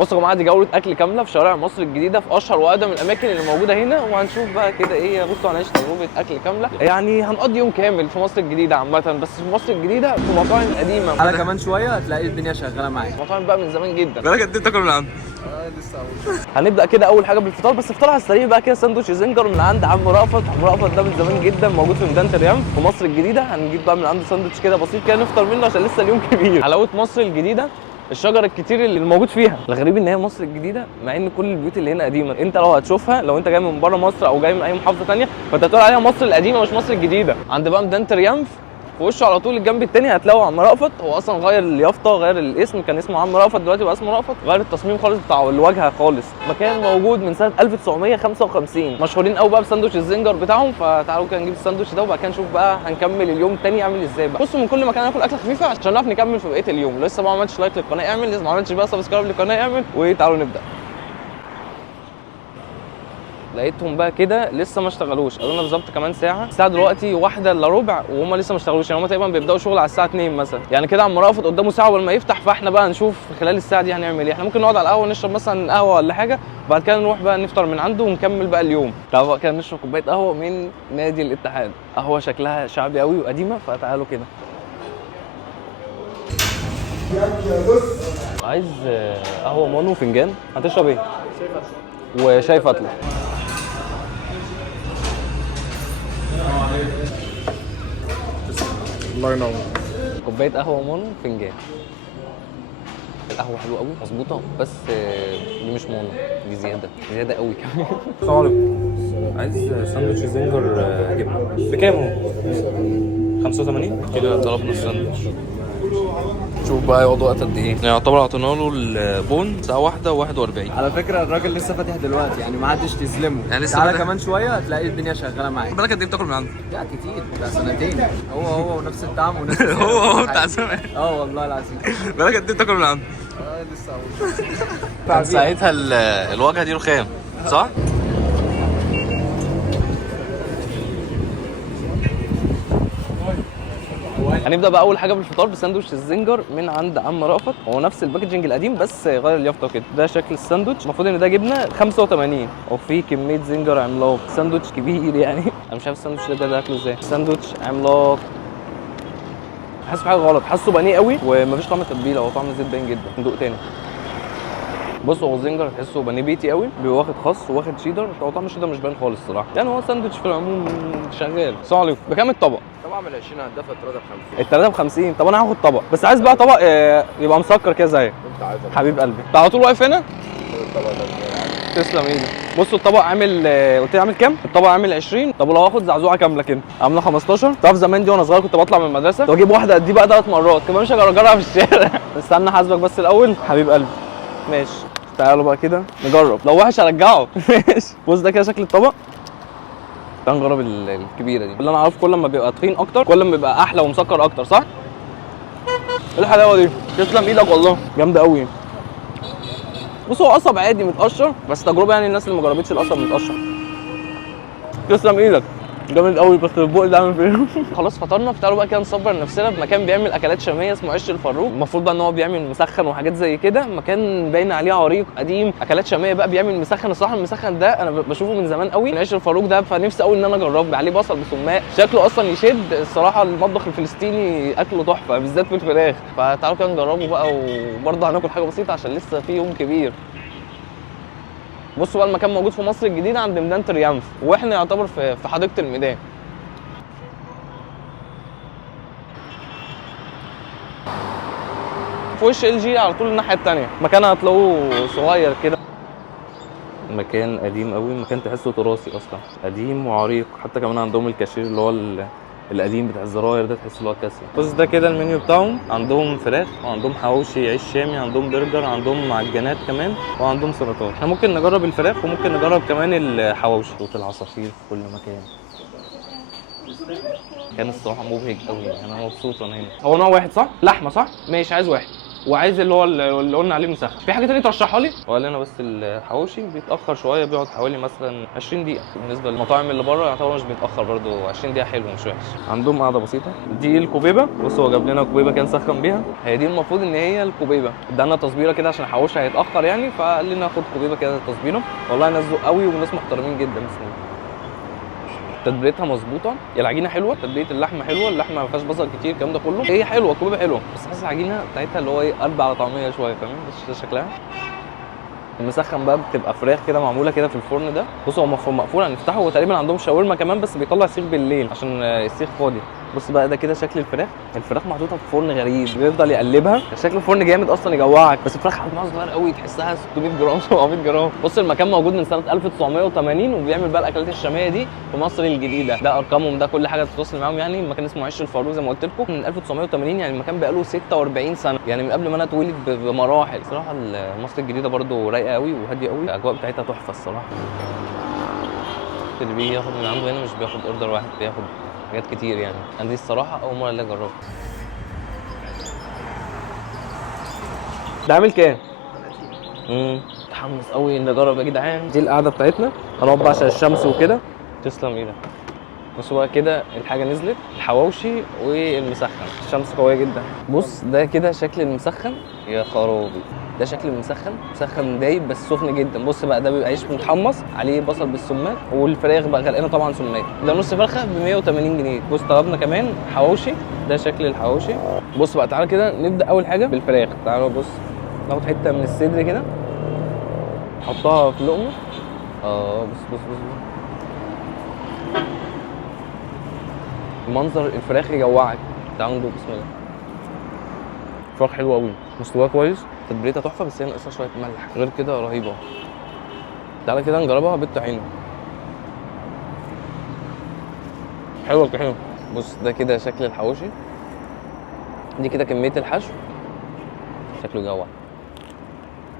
بصوا يا جماعه، دي جوله اكل كامله في شوارع مصر الجديده في اشهر واقدم الاماكن اللي موجوده هنا، وهنشوف بقى كده ايه. بصوا هنعيش تجربه اكل كامله، يعني هنقضي يوم كامل في مصر الجديده عامه، بس في مصر الجديده في مطاعم قديمه. على كمان شويه هتلاقي الدنيا شغاله معاك. مطاعم بقى من زمان جدا. بالك قد ايه تاكل من عنده؟ لسه اول. هنبدا كده اول حاجه بالفطار، بس فطار على السريع بقى كده. ساندوتش زنجر من عند عم رأفت. عم رأفت ده من زمان جدا موجود في ميدان تريم في مصر الجديده. هنجيب بقى من عنده ساندوتش كده بسيط كده نفطر منه عشان لسه اليوم كبير. حلاوه مصر الجديده الشجر الكتير اللي موجود فيها. الغريب ان هي مصر الجديده مع ان كل البيوت اللي هنا قديمه. انت لو هتشوفها، لو انت جاي من بره مصر او جاي من اي محافظه ثانيه، فانت هتقول عليها مصر القديمه مش مصر الجديده. عند بقى ميدان تريم في وشه على طول الجنب التاني هتلاقوا عم رأفت. هو اصلا غير اليافطه، غير الاسم، كان اسمه عم رأفت دلوقتي بقى اسمه رأفت. غير التصميم خالص بتاع الواجهه خالص. مكان موجود من سنه 1955. مشهورين قوي بقى بساندوتش الزنجر بتاعهم. فتعالوا كده نجيب الساندوتش ده وبعد كده نشوف بقى هنكمل اليوم التاني عامل ازاي بقى. بصوا من كل مكان هناكل اكله خفيفه عشان نعرف نكمل في بقيه اليوم. لسه ما عملتش لايك للقناه اعمل، لسه ما عملتش بقى سبسكرايب للقناه اعمل، وتعالوا نبدا. لقيتهم بقى كده لسه ما اشتغلوش. قالوا لنا بالظبط كمان ساعه. الساعه دلوقتي 1:15 وهم لسه ما اشتغلوش. يعني هم تقريبا بيبداوا شغل على الساعه 2 مثلا. يعني كده عم رأفت قدامه ساعه قبل ما يفتح. فاحنا بقى نشوف خلال الساعه دي هنعمل ايه. احنا ممكن نقعد على القهوه نشرب مثلا قهوه ولا حاجه، وبعد كده نروح بقى نفطر من عنده ونكمل بقى اليوم. تعالوا بقى كده نشرب كوبايه قهوه من نادي الاتحاد. قهوه شكلها شعبي قوي وقديمه، فتعالوا كده. عايز قهوه مانو فنجان. هتشرب ايه؟ وشاي فتله. الله ينور. كوبايه قهوه مانو فنجان. القهوه حلوه قوي مظبوطه، بس دي مش مانو، دي زياده قوي كمان. السلام عليكم. عايز ساندوتش زنجر جبنه. بكام هو؟ 85 كده. طلبنا الساندوتش. شوف بقى يقعد وقت قد ايه. يعتبر اعطينا له البون الساعه 1:41. على فكره الراجل لسه فاتح دلوقتي، يعني ما حدش تظلمه. يعني لسه على فاتح؟ كمان شويه هتلاقي الدنيا شغاله معاك. بالك قد ايه بتاكل من عنده؟ لا كتير، ده سنتين. هو ونفس الطعم ونفس هو بتاع زمان. والله العظيم. بالك قد ايه بتاكل من عنده؟ لسه اول. كان ساعتها الواجهه دي رخام صح؟ هنبدا بقى اول حاجه بالفطار بساندوتش الزنجر من عند عم رأفت. هو نفس الباكجنج القديم بس غير اليافطه كده. ده شكل الساندوتش. المفروض ان ده جبنه 85 وفي كميه زنجر عملاق. ساندوتش كبير يعني. انا مش عارف الساندوتش ده اكله ازاي. ساندوتش عملاق. حاسس بحاجه غلط. حاسه بانيه قوي ومفيش طعم تتبيله. هو طعم زيت باين جدا. ندوق تاني. بص هو الزنجر تحسه بانيه بيتي قوي، بيبقى واخد خس واخد شيدر. هو طعم الشيدر مش باين خالص الصراحه. يعني هو ساندوتش في العموم شغال. السلام عليكم. بكام الطبق؟ طبعا من 20 هتدفع 53. التلاته ب50. طب انا هاخد طبق، بس عايز بقى طبق يبقى مسكر كده زيك. انت عايز حبيب قلبي. انت على طول واقف هنا؟ الطبق ده؟ تسلم ايدك. بصوا الطبق عامل قلت لي عامل كام؟ الطبق عامل 20. طب ولو هاخد زعزوعه كامله كده عامله 15. تعرف زمان دي وانا صغير كنت بطلع من المدرسه واجيب واحده قد دي بقى 3 مرات. كمان مش هجربها في الشارع. استنى حاسبك بس الاول. حبيب قلبي ماشي. تعالوا بقى كده نجرب. لو وحش هرجعه. ماشي. بص ده كده شكل الطبق. تعال نجرب الكبيره دي. اللي انا عارف كل ما بيبقى تخين اكتر كل ما بيبقى احلى ومسكر اكتر، صح؟ ايه الحلاوه دي؟ تسلم ايدك والله. جامده قوي. بص هو قصب عادي متقشر، بس تجربه يعني الناس اللي ما جربتش القصب متقشر. تسلم ايدك. جامد قوي، بس البوق ده عامل فين؟ خلاص فطرنا. فتعالوا بقى كده نصبر نفسنا بمكان بيعمل اكلات شاميه اسمه عش الفاروق. المفروض بقى ان هو بيعمل مسخن وحاجات زي كده. مكان باين عليه عريق قديم، اكلات شاميه بقى بيعمل مسخن. الصراحه المسخن ده انا بشوفه من زمان قوي. عش الفاروق ده فنفسي قوي ان انا اجربه. عليه بصل بسماق، شكله اصلا يشد. الصراحه المطبخ الفلسطيني اكله تحفه بالذات في الفراخ. فتعالوا كده نجربه بقى، وبرضه هناكل حاجه بسيطه عشان لسه في يوم كبير. بصوا بقى المكان موجود في مصر الجديده عند ميدان تريمف، واحنا يعتبر في حديقه الميدان. في وش ال جي على طول الناحيه الثانيه. مكان هتلاقوه صغير كده. مكان قديم قوي. مكان تحسه تراثي اصلا، قديم وعريق. حتى كمان عندهم الكاشير اللي هو القديم بتاع الزراير ده، تحس اللي هو كاسيا. بص ده كده المنيو بتاعهم. عندهم فراخ وعندهم حواوشي عيش شامي، عندهم برجر، عندهم معجنات كمان، وعندهم سلطات. احنا ممكن نجرب الفراخ وممكن نجرب كمان الحواوشي. صوت العصافير في كل مكان. كان الصراحه مبهج قوي. انا مبسوط وانا هنا. هو نوع واحد صح؟ لحمه صح؟ ماشي عايز واحد. وعايز اللي هو اللي قلنا عليه مسخن. في حاجه ثانيه ترشحها لي؟ وقال لنا بس الحواوشي بيتاخر شويه، بيقعد حوالي مثلا 20 دقيقه. بالنسبه للمطاعم اللي بره يعتبر مش بيتاخر برده، 20 دقيقه حلو مش وحش. عندهم قاعده بسيطه. دي الكوبيبه، بص هو جاب لنا كوبيبه كان سخن بيها، هي دي المفروض ان هي الكوبيبه. ادانا تصبيره كده عشان الحواوشي هيتاخر يعني، فقال لنا خد كوبيبه كده تصبيره. والله ناس ذوق قوي وناس محترمين جدا. بسم الله. تتبيلتها مظبوطه، العجينه حلوه، تتبيله اللحمه حلوه، اللحمه ما فيهاش بصل كتير الكلام ده كله، هي حلوه الكوبيبه حلوه، بس حاسس العجينه بتاعتها اللي هو ايه قلب على طعميه شويه، فاهم؟ بس شكلها المسخن بقى بتبقى فراخ كده معموله كده في الفرن ده. بص هو مقفول هنفتحه، وتقريبا عندهم شاورما كمان بس بيطلع سيخ بالليل عشان السيخ فاضي. بص بقى ده كده شكل الفراخ. الفراخ محطوطه في فرن غريب بيفضل يقلبها، شكل الفرن جامد اصلا يجوعك، بس الفراخ حجمها صغير قوي تحسها 600 جرام 700 جرام. بص المكان موجود من سنه 1980 وبيعمل بقى الاكلات الشاميه دي في مصر الجديده. ده ارقامهم، ده كل حاجه تتواصل معاهم يعني. المكان اسمه عش الفاروق زي ما قلت لكم من 1980، يعني المكان بقى له 46 سنه، يعني من قبل ما انا اتولد بمراحل. صراحه مصر الجديده برده رايقه قوي وهاديه قوي، الاجواء بتاعتها تحفه الصراحه. اللي بيجي ياخد من عنده هنا مش بياخد اوردر واحد، بياخد حاجات كتير يعني. انا دي الصراحه اول مره اللي اجربها. ده عامل كام؟ متحمس قوي اني اجرب يا جدعان. دي القعده بتاعتنا، هنقعد بقى عشان الشمس وكده. تسلم ايدك. بصوا بقى كده الحاجه نزلت، الحواوشي والمسخن. الشمس قويه جدا. بص ده كده شكل المسخن، يا خرابي ده شكل المسخن، مسخن دايب بس سخن جدا. بص بقى ده بيبقى عيش متحمص عليه بصل بالسماق، والفراخ بقى غرقانه طبعا سماق. ده نص فرخه ب 180 جنيه. بص طلبنا كمان حواوشي، ده شكل الحواوشي. بص بقى تعالى كده نبدا اول حاجه بالفراخ. تعالوا بص ناخد حته من الصدر كده نحطها في لقمه. بص منظر الفراخ يجوعك. تعالوا ندوق. بسم الله. الفراخ حلوه قوي، مستواها كويس، تتبيلتها تحفه، بس هي ناقصها شويه ملح، غير كده رهيبه. تعالى كده نجربها بالطحينه. حلوه الطحينه. بص ده كده شكل الحواوشي، دي كده كميه الحشو، شكله يجوع.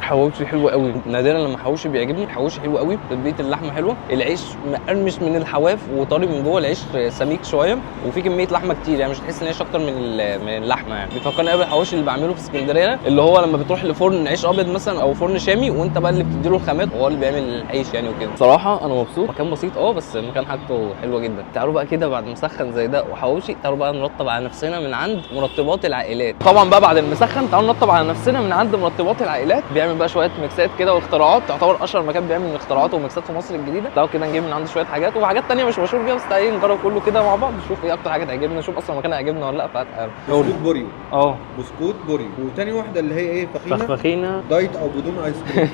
حواوشي حلو قوي، نادرا لما حواوشي بيعجبني. حواوشي حلو قوي، تتبيله اللحمه حلوه، العيش مقرمش من الحواف وطري من جوه، العيش سميك شويه وفي كميه لحمه كتير، يعني مش هتحس ان عيش اكتر من اللحمه. يعني بيفكرني قوي الحواوشي اللي بعمله في اسكندريه، اللي هو لما بتروح لفرن عيش ابيض مثلا او فرن شامي وانت بقى اللي بتديله الخامات وهو اللي بيعمل العيش يعني وكده. صراحه انا مبسوط، مكان بسيط بس مكان حاجته حلوه جدا. تعالوا بقى كده بعد مسخن زي ده وحواوشي، تعالوا بقى نرطب على نفسنا من عند مرطبات العائلات. طبعا بقى بعد المسخن تعالوا نرطب على نفسنا من عند مرطبات العائلات، بيعمل بقى شويه ميكسات كده واختراعات، تعتبر اشهر مكان بيعمل اختراعات وميكسات في مصر الجديده. تعالوا كده نجيب من عنده شويه حاجات وحاجات ثانيه مش مشهور بيها، بس تعالوا نجرب كله كده مع بعض نشوف ايه اكتر حاجه تعجبنا، نشوف اصلا المكان هيعجبنا ولا لا. فتعالوا بسكوت بوريو. اه بسكوت بوريو. وتاني واحده اللي هي ايه، فخينه فخفخينه دايت او بدون ايس كريم.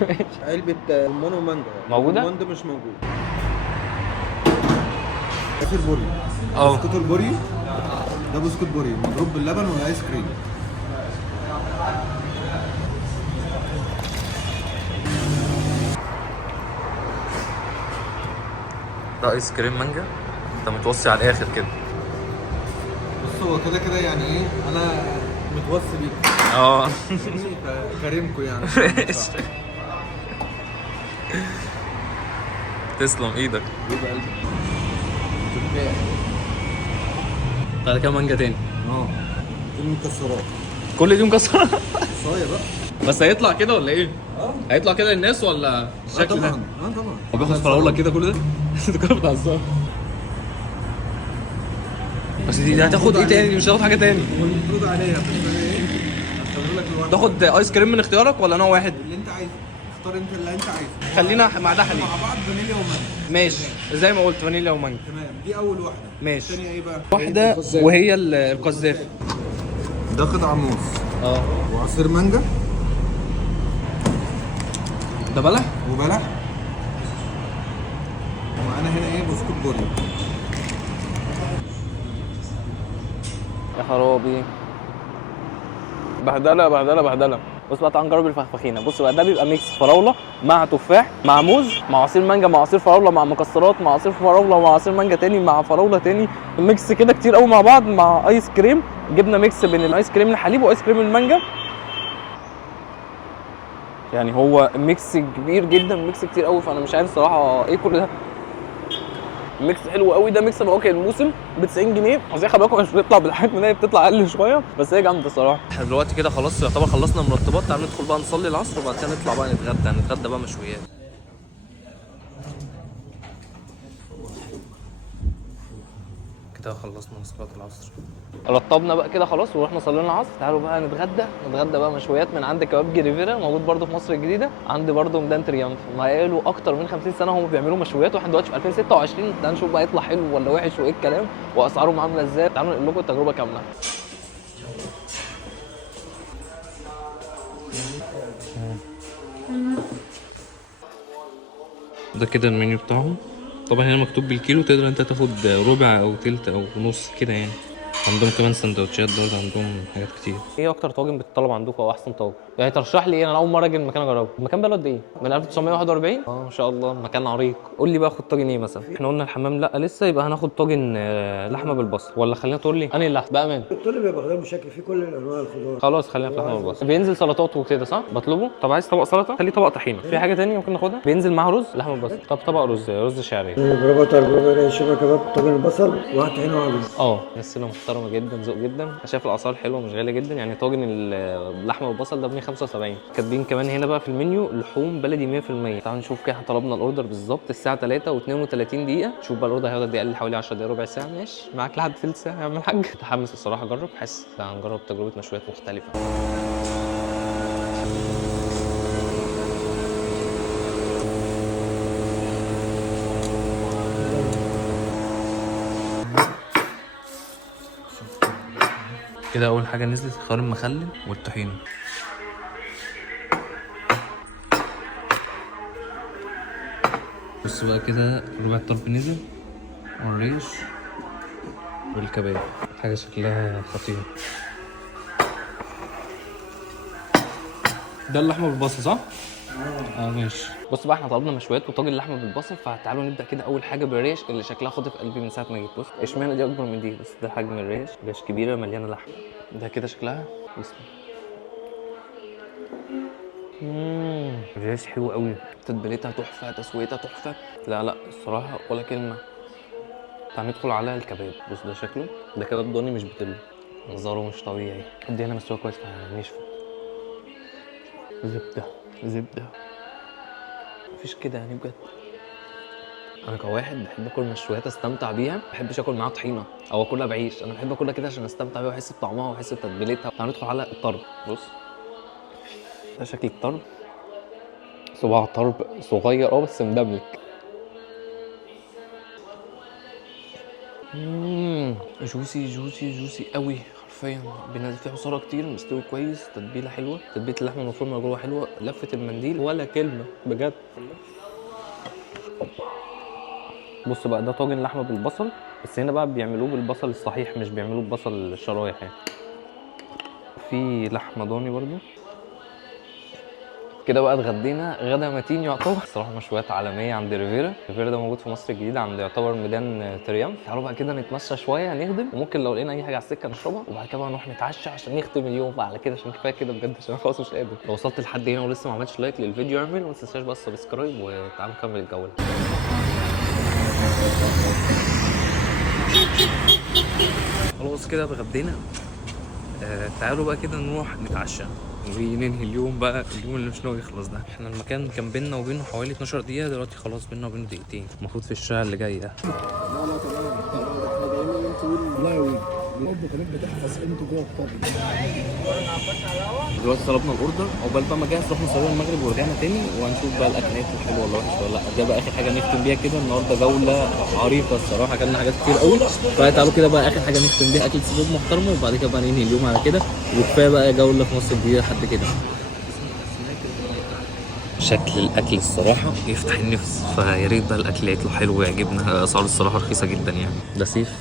علبه مونو مانجا موجودة؟ المانجا مش موجود. اخر بوريو. اه. بسكوت البوريو ده بسكوت بوريو مضروب باللبن والايس كريم. ده ايس كريم مانجا، انت متوصي على الاخر كده. بص هو كده كده يعني ايه، انا متوصي بيك فكريمكم يعني. تسلم ايدك. يبقى قلبي. تعالى كام مانجا تاني. دي المكسرات. كل دي مكسره. صاير بقى. بس هيطلع كده ولا ايه؟ هيطلع كده للناس ولا الشكل ده؟ طبعا. هو بياخد فراوله كده كل ده؟ انت كده بتهزر. بس دي هتاخد ايه تاني؟ مش هتاخد حاجه تاني. والمفروض عليها بس انا ايه هختار لك الوقت تاخد ايس كريم من اختيارك ولا نوع واحد؟ اللي انت عايزه. اختار انت اللي انت عايزه. خلينا مع ده حليب. مع بعض فانيليا ومانجا. ماشي زي ما قلت فانيليا ومانجا. تمام. دي اول واحده. ماشي. الثانيه ايه بقى؟ واحده وهي القذافه. ده قطع موز وعصير مانجا ده بلح وبلح. ومعانا هنا ايه بسكوت بوريو. يا خرابي بهدله بهدله بهدله. بص بقى تعال نجرب الفخفخينه. بص بقى ده بيبقى ميكس فراوله مع تفاح مع موز مع عصير مانجا مع عصير فراوله مع مكسرات مع عصير فراوله مع عصير مانجا تاني مع فراوله تاني، ميكس كده كتير قوي مع بعض مع ايس كريم. جبنا ميكس بين الايس كريم الحليب وايس كريم المانجا، يعني هو ميكس كبير جدا، ميكس كتير قوي، فانا مش عارف الصراحه ايه كل ده. ميكس حلو قوي، ده ميكس فواكه الموسم ب 90 جنيه. عايزين خلي بالكم مش بتطلع بالحاجات من هي بتطلع اقل شويه، بس هي جامده الصراحه. احنا دلوقتي كده خلاص يعتبر خلصنا مرتبات، تعالوا ندخل بقى نصلي العصر وبعد كده نطلع بقى نتغدى بقى مشويات. كده خلصنا صلاة العصر، رطبنا بقى كده خلاص ورحنا صلينا العصر. تعالوا بقى نتغدى بقى مشويات من عند كبابجي ريفيرا، موجود برده في مصر الجديده، عند برده ميدان تريامف. ما قالوا اكتر من 50 سنه هم بيعملوا مشويات، واحنا دلوقتي في 2026. تعالوا نشوف بقى يطلع حلو ولا وحش وايه الكلام واسعارهم عامله ازاي. تعالوا نقول لكم التجربه كامله. ده كده المنيو بتاعهم. طبعا هنا مكتوب بالكيلو، تقدر انت تاخد ربع او تلت او نص كده يعني. عندهم كمان سندوتشات برضه، عندهم حاجات كتير. ايه اكتر طاجن بتطلب عندكم او احسن طاجن؟ يعني ترشح لي ايه، انا اول مره اجي المكان اجربه. المكان بقاله قد ايه؟ من 1941؟ ما شاء الله المكان عريق. قول لي بقى خد طاجن ايه مثلا؟ احنا قلنا الحمام لا لسه، يبقى هناخد طاجن لحمه بالبصل، ولا خلينا تقول لي انهي اللحمه بامان؟ الطلب بيبقى خضار مشكل فيه كل انواع الخضار. خلاص خلينا في لحمه بالبصل. بينزل سلطات وكده صح؟ بطلبه. طب عايز طبق سلطه؟ خليه طبق طحينه. في حاجه ثانيه ممكن ناخدها؟ بينزل معاه رز لحمه بالبصل. طب طبق رز شعريه. بربع بربع شبه كباب طاجن البصل واحد طحينه وواحد رز. ناس محترمه جدا، ذوق جدا. انا شايف الاسعار حلوه مش غاليه جدا يعني. طاجن اللحمه بالبصل ده ب 175. كاتبين كمان هنا بقى في المنيو لحوم بلدي 100%. تعالوا نشوف كده. طلبنا الاوردر بالظبط الساعه 3 و32 دقيقه. شوف بقى الاوردر هياخد قد ايه، حوالي 10 دقايق ربع ساعه. ماشي معاك لحد ثلث ساعه يا عم الحاج. متحمس الصراحه اجرب، حاسس هنجرب تجربه مشويات مختلفه. كده اول حاجه نزلت الخيار المخلل والطحينه. بص بقى كده ربع الطرف نزل والريش والكباب، حاجه شكلها خطير. ده اللحمه بالبصل صح؟ ماشي. بص بقى احنا طلبنا مشويات وطاجن لحمه بالبصل، فتعالوا نبدا كده. اول حاجه بالريش اللي شكلها خاطف قلبي من ساعه ما جيت. بص اشمعنى دي اكبر من دي؟ بس ده حجم الريش، ريش كبيره مليانه لحم. ده كده شكلها بسم الله. الريش حلو قوي، تتبيلتها تحفه، تسويتها تحفه. لا الصراحه ولا كلمه. تعال ندخل على الكباب. بص ده شكله، ده كباب ضاني مش بتلو، منظره مش طبيعي. قد هنا مستوى كويس فنشفت. زبده مفيش كده يعني بجد. انا كواحد بحب اكل مشويات استمتع بيها، ما بحبش اكل معاها طحينه او اكلها بعيش. انا بحب اكلها كده عشان استمتع بيها واحس بطعمها واحس بتتبيلتها. تعالوا ندخل على الطرب. بص ده شكل الطرب، صباع طرب صغير بس مدملك. جوسي قوي حرفيا. بينزل فيه عصاره كتير، مستوي كويس، تتبيله حلوه، تتبيله اللحمه المفرومه جوه حلوه، لفه المنديل ولا كلمه بجد. بص بقى ده طاجن لحمه بالبصل، بس هنا بقى بيعملوه بالبصل الصحيح مش بيعملوه ببصل الشرايح يعني. في لحمه ضاني برضو. كده بقى اتغدينا غدا متين يعتبر. الصراحه مشويات عالميه عند ريفيرا ده موجود في مصر الجديده عند يعتبر ميدان تريامف. تعالوا بقى كده نتمشى شويه، نخدم، وممكن لو لقينا اي حاجه على السكه نشربها، وبعد كده بقى نروح نتعشى عشان نختم اليوم بقى على كده، عشان كفايه كده بجد، عشان انا خلاص مش قادر. لو وصلت لحد هنا ولسه ما عملتش لايك للفيديو اعمل، وما تنساش بقى السبسكرايب، وتعالوا نكمل الجوله. خلاص كده اتغدينا. تعالوا بقى كده نروح نتعشى وننهي اليوم بقى، اليوم اللي مش ناوي يخلص ده. احنا المكان كان بينا وبينه حوالي 12 دقيقة، دلوقتي خلاص بينا وبينه دقيقتين. المفروض في الشارع اللي جاي ده. دلوقتي طلبنا الاوردر، عقبال بقى ما جاهز رحنا صلينا المغرب ورجعنا تاني، وهنشوف بقى الاكل هيطلع حلو ولا وحش ولا لا. ده بقى اخر حاجه نختم بيها كده النهارده. جوله عريقه الصراحه، اكلنا حاجات كتير قوي. فتعالوا كده بقى اخر حاجه نختم بيها اكل سي فود محترمه، وبعد كده بقى ننهي اليوم على كده. وكفايه بقى جوله في مصر الجديده لحد كده. شكل الاكل الصراحه يفتح النفس، فيا ريت بقى الاكل يطلع حلو ويعجبنا. اسعار الصراحه رخيصه جدا يعني. ده سيف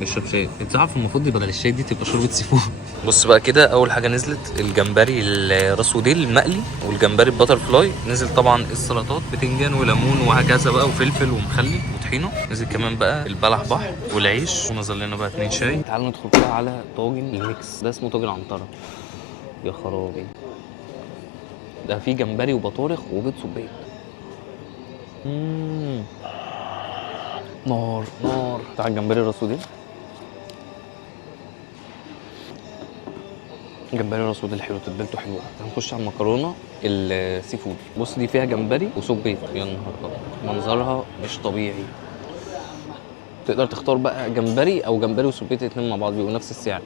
نشرب شاي. انت عارف المفروض بدل الشاي دي تبقى شوربه سي فود. بص بقى كده اول حاجه نزلت الجمبري الراس وديل المقلي، والجمبري البتر فلاي. نزل طبعا السلطات بتنجان وليمون وهكذا بقى، وفلفل ومخلل وطحينه. نزل كمان بقى البلح بحر والعيش، ونزل لنا بقى 2 شاي. تعالوا ندخل كده على طاجن الميكس. ده اسمه طاجن عنتره. يا خرابي، ده فيه جمبري وبطارخ وبيض صبيط. نار نار بتاع الجمبري الرسودي. جمبري رسودي الحلو تتبيلته حلوه. هنخش على المكرونه السي فود. بص دي فيها جمبري وسبيط، يا نهار ابيض منظرها مش طبيعي. تقدر تختار بقى جمبري او جمبري وسبيط الاتنين مع بعض بيبقوا نفس السعر.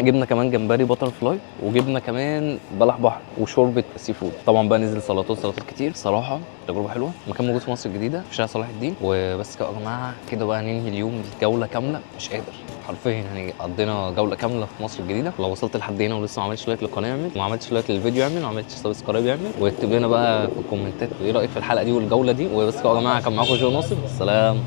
جبنا كمان جمبري باتر فلاي، وجبنا كمان بلح بحر وشوربه سي فود. طبعا بقى نزل سلطات كتير. صراحه تجربه حلوه. مكان موجود في مصر الجديده في شارع صلاح الدين. وبس كده يا جماعه، كده بقى ننهي اليوم جوله كامله. مش قادر حرفيا يعني، قضينا جوله كامله في مصر الجديده. لو وصلت لحد هنا ولسه ما عملتش لايك للقناه اعمل، وما عملتش لايك للفيديو اعمل، وما عملتش سبسكرايب اعمل، واكتب لنا بقى في الكومنتات ايه رايك في الحلقه دي والجوله دي. وبس كده يا جماعه، كان معاكم جو ناصر. سلام.